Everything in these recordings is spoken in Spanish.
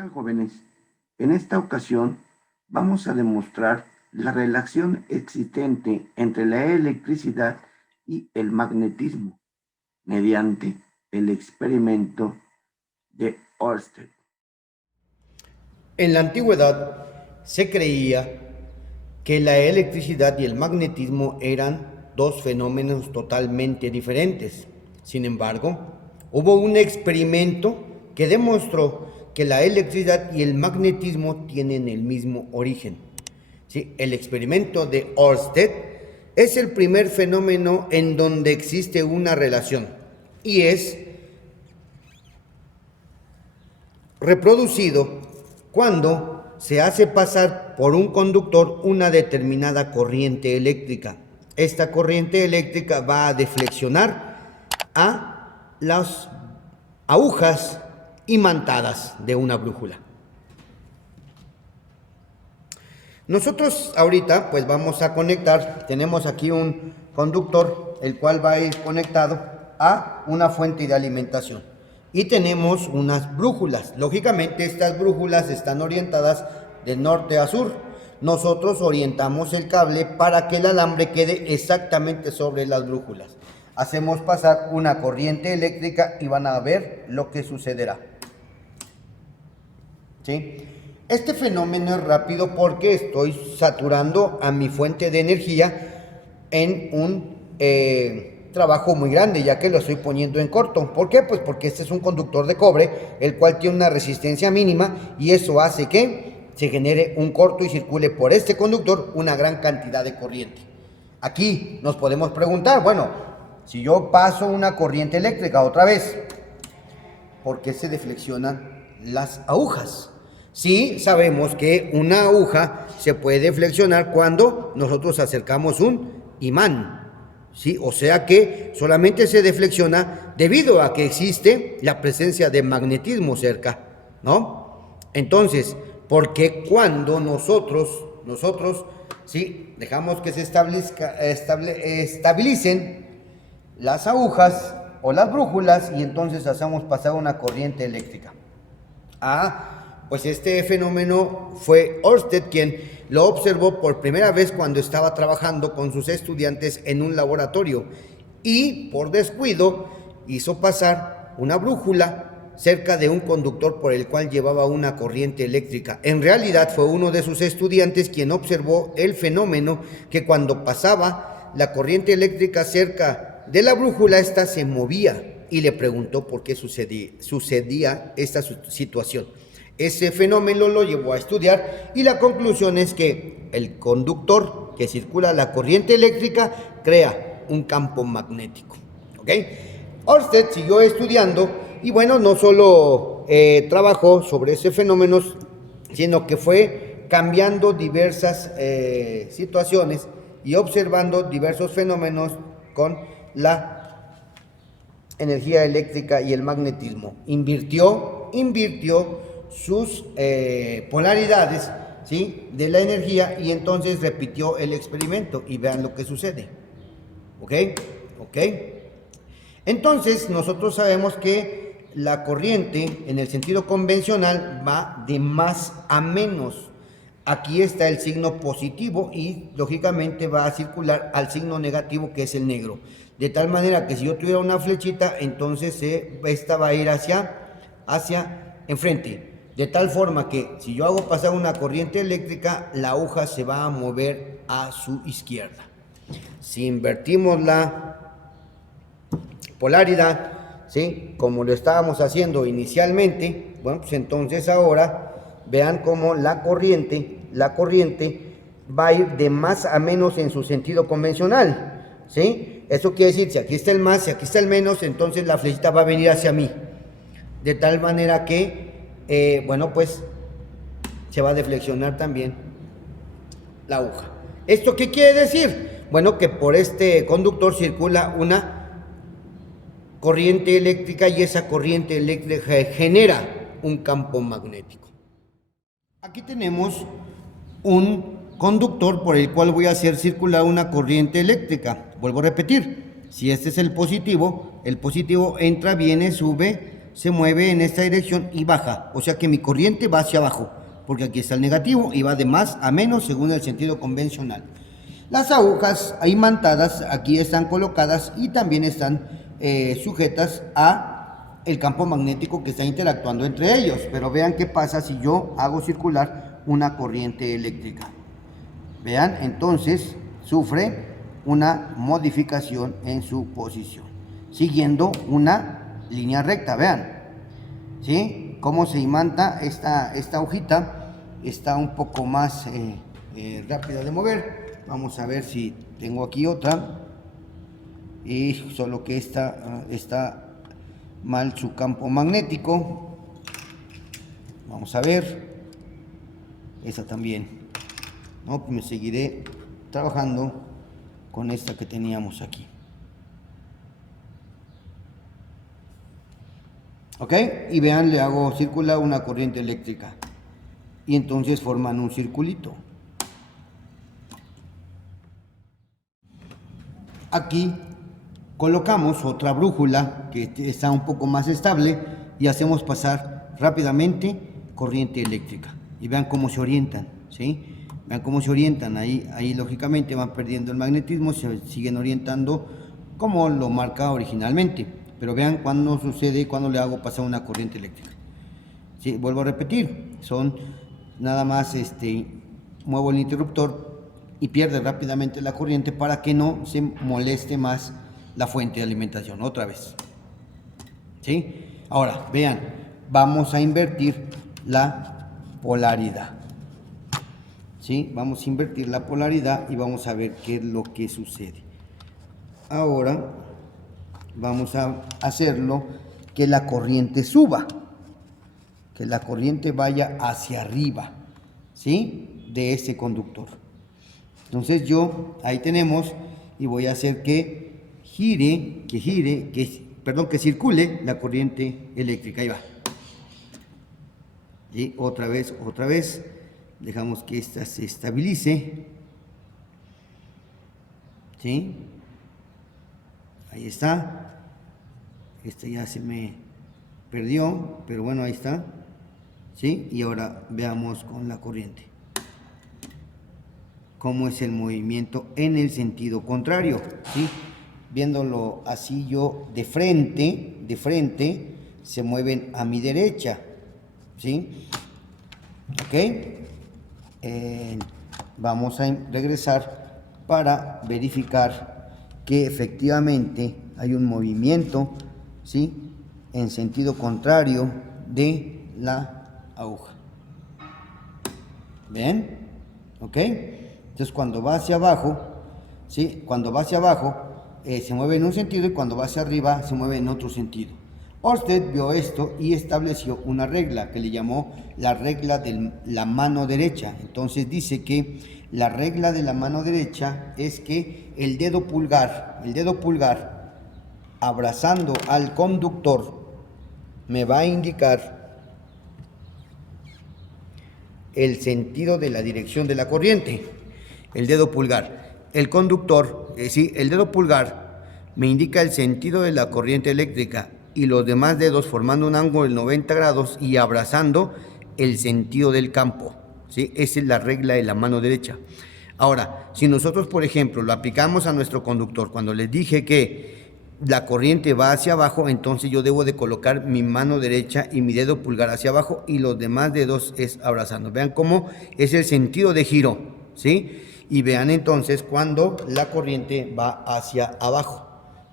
tal, jóvenes? En esta ocasión vamos a demostrar la relación existente entre la electricidad y el magnetismo mediante el experimento de Ørsted. En la antigüedad se creía que la electricidad y el magnetismo eran dos fenómenos totalmente diferentes. Sin embargo, hubo un experimento que demostró que la electricidad y el magnetismo tienen el mismo origen. ¿Sí? El experimento de Ørsted es el primer fenómeno en donde existe una relación y es reproducido cuando se hace pasar por un conductor una determinada corriente eléctrica. Esta corriente eléctrica va a deflexionar a las agujas imantadas de una brújula. Nosotros ahorita pues vamos a conectar, tenemos aquí un conductor el cual va a ir conectado a una fuente de alimentación y tenemos unas brújulas. Lógicamente estas brújulas están orientadas de norte a sur. Nosotros orientamos el cable para que el alambre quede exactamente sobre las brújulas. Hacemos pasar una corriente eléctrica y van a ver lo que sucederá. ¿Sí? Este fenómeno es rápido porque estoy saturando a mi fuente de energía en un trabajo muy grande, ya que lo estoy poniendo en corto. ¿Por qué? Pues porque este es un conductor de cobre, el cual tiene una resistencia mínima y eso hace que se genere un corto y circule por este conductor una gran cantidad de corriente. Aquí nos podemos preguntar, bueno, si yo paso una corriente eléctrica otra vez, ¿por qué se deflexionan las agujas? Sí, sabemos que una aguja se puede flexionar cuando nosotros acercamos un imán, ¿sí? O sea que solamente se deflexiona debido a que existe la presencia de magnetismo cerca, ¿no? Entonces, porque cuando nosotros, ¿sí? Dejamos que se estabilicen las agujas o las brújulas y entonces hacemos pasar una corriente eléctrica. Pues este fenómeno fue Ørsted quien lo observó por primera vez cuando estaba trabajando con sus estudiantes en un laboratorio y por descuido hizo pasar una brújula cerca de un conductor por el cual llevaba una corriente eléctrica. En realidad fue uno de sus estudiantes quien observó el fenómeno que cuando pasaba la corriente eléctrica cerca de la brújula, esta se movía y le preguntó por qué sucedía esta situación. Ese fenómeno lo llevó a estudiar y la conclusión es que el conductor que circula la corriente eléctrica crea un campo magnético. ¿Ok? Ørsted siguió estudiando y bueno, no solo trabajó sobre ese fenómeno, sino que fue cambiando diversas situaciones y observando diversos fenómenos con la energía eléctrica y el magnetismo. Invirtió sus polaridades, ¿sí? De la energía y entonces repitió el experimento y vean lo que sucede. ¿Ok? Entonces nosotros sabemos que la corriente en el sentido convencional va de más a menos. Aquí está el signo positivo y lógicamente va a circular al signo negativo, que es el negro. De tal manera que si yo tuviera una flechita, entonces esta va a ir hacia enfrente. De tal forma que si yo hago pasar una corriente eléctrica, la aguja se va a mover a su izquierda. Si invertimos la polaridad, ¿sí? Como lo estábamos haciendo inicialmente, bueno, pues entonces ahora vean cómo la corriente va a ir de más a menos en su sentido convencional, ¿sí? Eso quiere decir, si aquí está el más, si aquí está el menos, entonces la flechita va a venir hacia mí. De tal manera que bueno, pues se va a deflexionar también la aguja. ¿Esto qué quiere decir? Bueno, que por este conductor circula una corriente eléctrica y esa corriente eléctrica genera un campo magnético. Aquí tenemos un conductor por el cual voy a hacer circular una corriente eléctrica. Vuelvo a repetir, si este es el positivo entra, viene, sube se mueve en esta dirección y baja. O sea que mi corriente va hacia abajo, porque aquí está el negativo y va de más a menos según el sentido convencional. Las agujas imantadas aquí están colocadas y también están sujetas a el campo magnético que está interactuando entre ellos. Pero vean qué pasa si yo hago circular una corriente eléctrica. Vean, entonces sufre una modificación en su posición, siguiendo una línea recta. Vean, ¿sí? Cómo se imanta esta hojita. Está un poco más rápida de mover. Vamos a ver si tengo aquí otra. Y solo que esta está mal su campo magnético. Vamos a ver. Esa también. No, pues me seguiré trabajando con esta que teníamos aquí. ¿Ok? Y vean, le hago circular una corriente eléctrica. Y entonces forman un circulito. Aquí colocamos otra brújula que está un poco más estable y hacemos pasar rápidamente corriente eléctrica. Y vean cómo se orientan, ¿sí? Vean cómo se orientan. Ahí lógicamente van perdiendo el magnetismo, se siguen orientando como lo marca originalmente. Pero vean cuando sucede cuando le hago pasar una corriente eléctrica. ¿Sí? Vuelvo a repetir, son nada más muevo el interruptor y pierde rápidamente la corriente para que no se moleste más la fuente de alimentación. Otra vez. ¿Sí? Ahora, vean, vamos a invertir la polaridad. ¿Sí? Vamos a invertir la polaridad y vamos a ver qué es lo que sucede. Ahora vamos a hacerlo que la corriente suba, que la corriente vaya hacia arriba, ¿sí? De ese conductor. Entonces ahí tenemos, y voy a hacer que circule la corriente eléctrica. Ahí va. Y otra vez, dejamos que esta se estabilice. ¿Sí? Ahí está. Esta ya se me perdió, pero bueno, ahí está. ¿Sí? Y ahora veamos con la corriente cómo es el movimiento en el sentido contrario. ¿Sí? Viéndolo así yo de frente, se mueven a mi derecha. ¿Sí? Ok. Vamos a regresar para verificar que efectivamente hay un movimiento, ¿sí? En sentido contrario de la aguja. ¿Ven? ¿Ok? Entonces cuando va hacia abajo, ¿sí? Cuando va hacia abajo se mueve en un sentido y cuando va hacia arriba se mueve en otro sentido. Ørsted vio esto y estableció una regla que le llamó la regla de la mano derecha. Entonces dice que la regla de la mano derecha es que el dedo pulgar abrazando al conductor me va a indicar el sentido de la dirección de la corriente. El dedo pulgar. El conductor, el dedo pulgar me indica el sentido de la corriente eléctrica y los demás dedos formando un ángulo de 90 grados y abrazando el sentido del campo. ¿Sí? Esa es la regla de la mano derecha. Ahora, si nosotros, por ejemplo, lo aplicamos a nuestro conductor, cuando les dije que la corriente va hacia abajo, entonces yo debo de colocar mi mano derecha y mi dedo pulgar hacia abajo y los demás dedos es abrazando. Vean cómo es el sentido de giro, ¿sí? Y vean entonces cuando la corriente va hacia abajo.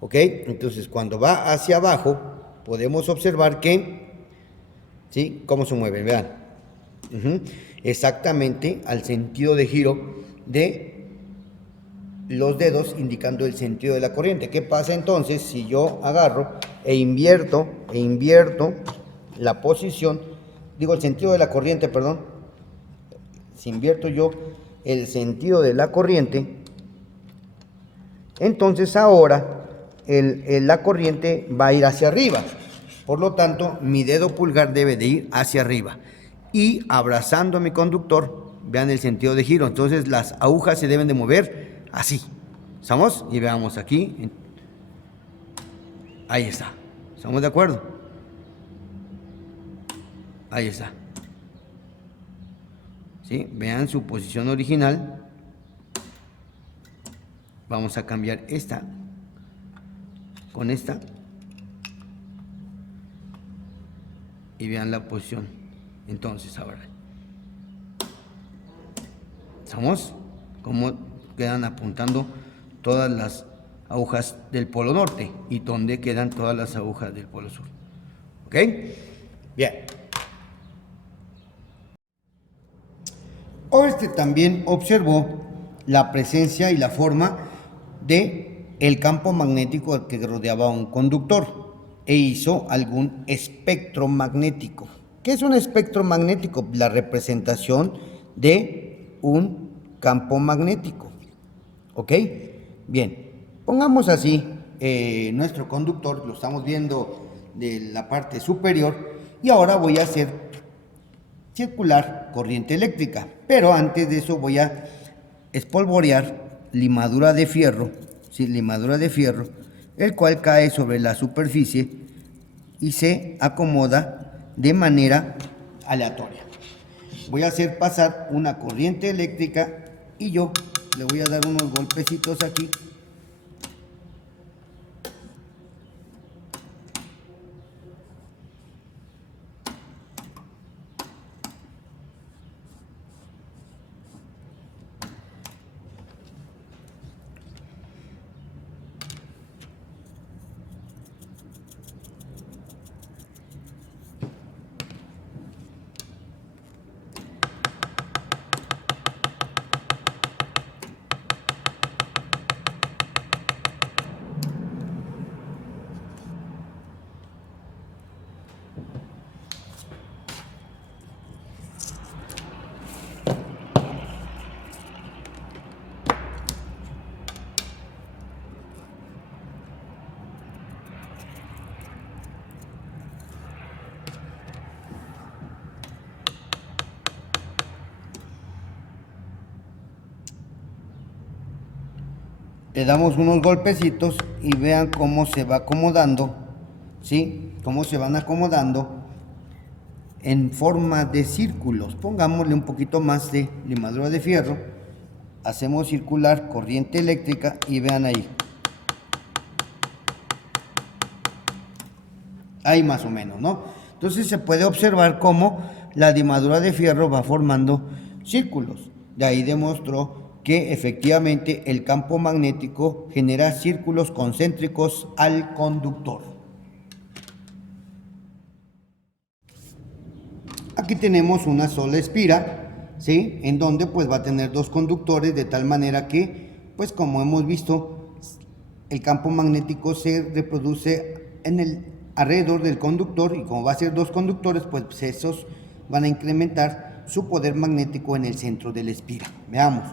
¿Ok? Entonces, cuando va hacia abajo, podemos observar que, ¿sí? Cómo se mueve, vean. Exactamente al sentido de giro de los dedos, indicando el sentido de la corriente. ¿Qué pasa entonces si yo agarro e invierto la posición, el sentido de la corriente, perdón? Si invierto yo el sentido de la corriente, entonces ahora la corriente va a ir hacia arriba. Por lo tanto, mi dedo pulgar debe de ir hacia arriba. Y abrazando a mi conductor, vean el sentido de giro. Entonces, las agujas se deben de mover así. ¿Estamos? Y veamos aquí. Ahí está. ¿Estamos de acuerdo? Ahí está. ¿Sí? Vean su posición original. Vamos a cambiar esta con esta. Y vean la posición. Entonces, ahora. ¿Estamos? Cómo quedan apuntando todas las agujas del polo norte y dónde quedan todas las agujas del polo sur. ¿Ok? Bien. Oersted también observó la presencia y la forma de el campo magnético que rodeaba a un conductor e hizo algún espectro magnético. ¿Qué es un espectro magnético? La representación de un campo magnético. ¿Ok? Bien, pongamos así nuestro conductor, lo estamos viendo de la parte superior, y ahora voy a hacer circular corriente eléctrica, pero antes de eso voy a espolvorear limadura de fierro, ¿sí? Limadura de fierro, el cual cae sobre la superficie y se acomoda de manera aleatoria. Voy a hacer pasar una corriente eléctrica y yo le voy a dar unos golpecitos aquí. Le damos unos golpecitos y vean cómo se va acomodando, ¿sí? Cómo se van acomodando en forma de círculos. Pongámosle un poquito más de limadura de fierro, hacemos circular corriente eléctrica y vean ahí. Ahí más o menos, ¿no? Entonces se puede observar cómo la limadura de fierro va formando círculos. De ahí demostró que efectivamente el campo magnético genera círculos concéntricos al conductor. Aquí tenemos una sola espira, ¿sí? En donde pues va a tener dos conductores, de tal manera que, pues como hemos visto, el campo magnético se reproduce alrededor del conductor, y como va a ser dos conductores, pues esos van a incrementar su poder magnético en el centro de la espira. Veamos.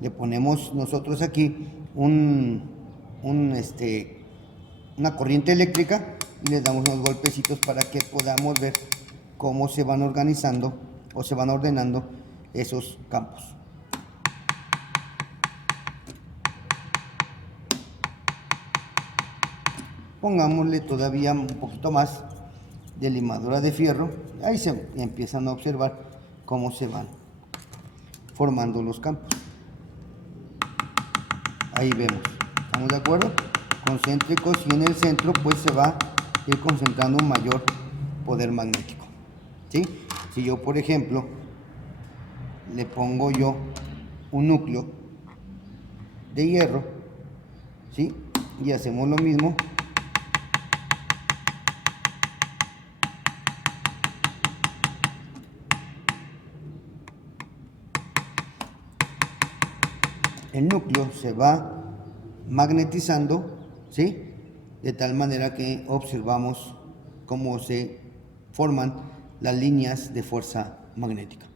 Le ponemos nosotros aquí una corriente eléctrica y le damos unos golpecitos para que podamos ver cómo se van organizando o se van ordenando esos campos. Pongámosle todavía un poquito más de limadura de fierro. Ahí se empiezan a observar cómo se van formando los campos. Ahí vemos, ¿estamos de acuerdo? Concéntricos, y en el centro pues se va a ir concentrando un mayor poder magnético, ¿sí? Si yo, por ejemplo, le pongo yo un núcleo de hierro, ¿sí? Y hacemos lo mismo. El núcleo se va magnetizando, ¿sí? De tal manera que observamos cómo se forman las líneas de fuerza magnética.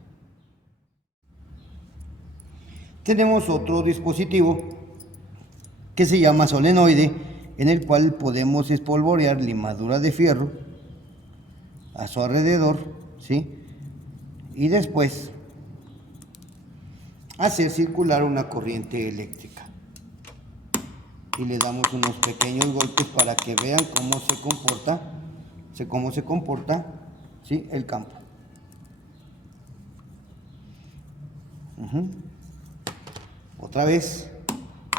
Tenemos otro dispositivo que se llama solenoide, en el cual podemos espolvorear limadura de fierro a su alrededor, ¿sí? Y después hacer circular una corriente eléctrica. Y le damos unos pequeños golpes para que vean cómo se comporta, ¿sí? El campo. Otra vez,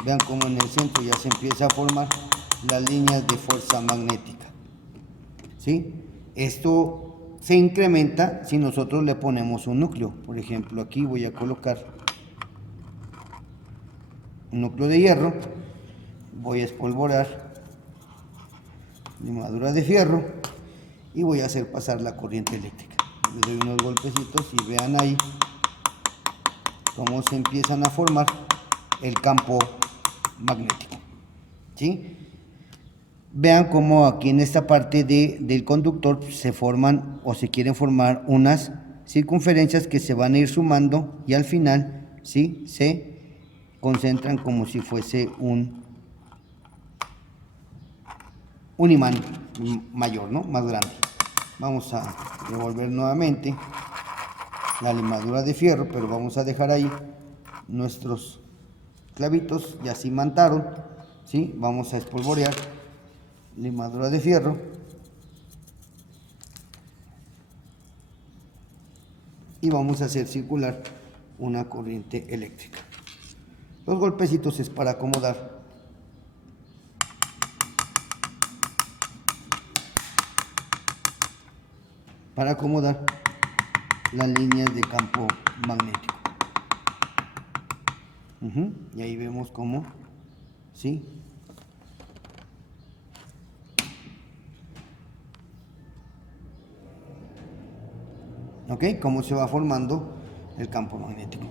vean cómo en el centro ya se empieza a formar las líneas de fuerza magnética. ¿Sí? Esto se incrementa si nosotros le ponemos un núcleo. Por ejemplo, aquí voy a colocar un núcleo de hierro, voy a espolvorear limadura de fierro y voy a hacer pasar la corriente eléctrica. Le doy unos golpecitos y vean ahí cómo se empiezan a formar el campo magnético. ¿Sí? Vean cómo aquí en esta parte del conductor se forman o se quieren formar unas circunferencias que se van a ir sumando y al final, ¿sí?, se concentran como si fuese un imán mayor, ¿no?, más grande. Vamos a revolver nuevamente la limadura de fierro, pero vamos a dejar ahí nuestros clavitos, ya se imantaron, ¿sí? Vamos a espolvorear limadura de fierro y vamos a hacer circular una corriente eléctrica. Los golpecitos es para acomodar las líneas de campo magnético. Y ahí vemos cómo, ¿sí?, ¿ok?, cómo se va formando el campo magnético.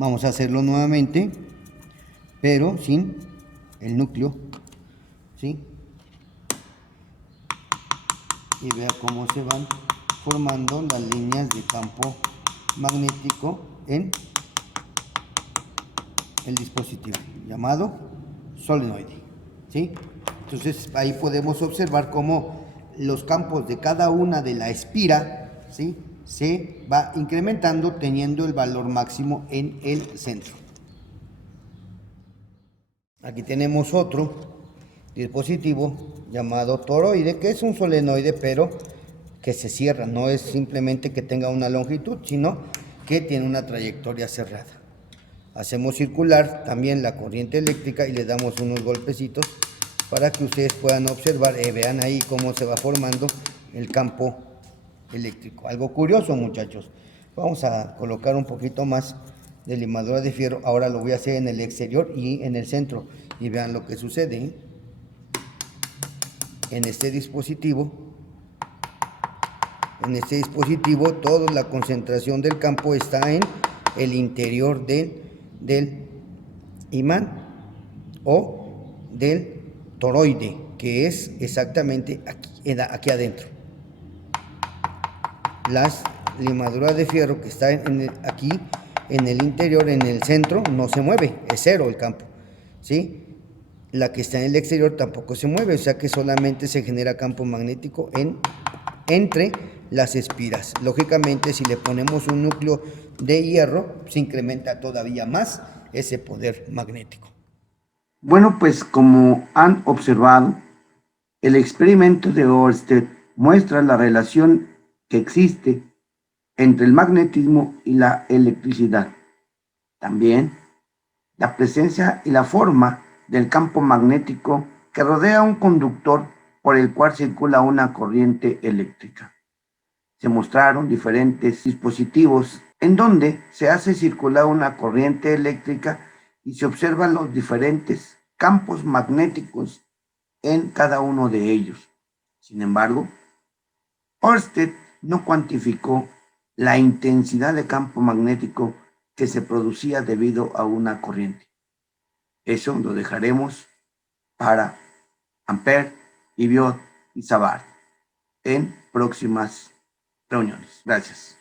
Vamos a hacerlo nuevamente, pero sin el núcleo, ¿sí? Y vea cómo se van formando las líneas de campo magnético en el dispositivo llamado solenoide, ¿sí? Entonces ahí podemos observar cómo los campos de cada una de la espira, ¿sí?, se va incrementando teniendo el valor máximo en el centro. Aquí tenemos otro dispositivo llamado toroide, que es un solenoide pero que se cierra, no es simplemente que tenga una longitud, sino que tiene una trayectoria cerrada. Hacemos circular también la corriente eléctrica y le damos unos golpecitos para que ustedes puedan observar, vean ahí cómo se va formando el campo eléctrico. Algo curioso, muchachos. Vamos a colocar un poquito más de limadura de fierro. Ahora lo voy a hacer en el exterior y en el centro. Y vean lo que sucede. En este dispositivo, toda la concentración del campo está en el interior del imán o del toroide, que es exactamente aquí adentro. Las limaduras de fierro que está aquí en el interior, en el centro, no se mueve, es cero el campo, ¿sí? La que está en el exterior tampoco se mueve, o sea que solamente se genera campo magnético entre las espiras. Lógicamente, si le ponemos un núcleo de hierro, se incrementa todavía más ese poder magnético. Bueno, pues como han observado, el experimento de Ørsted muestra la relación que existe entre el magnetismo y la electricidad. También la presencia y la forma del campo magnético que rodea un conductor por el cual circula una corriente eléctrica. Se mostraron diferentes dispositivos en donde se hace circular una corriente eléctrica y se observan los diferentes campos magnéticos en cada uno de ellos. Sin embargo, Ørsted no cuantificó la intensidad de campo magnético que se producía debido a una corriente. Eso lo dejaremos para Ampère, Biot y Savart en próximas reuniones. Gracias.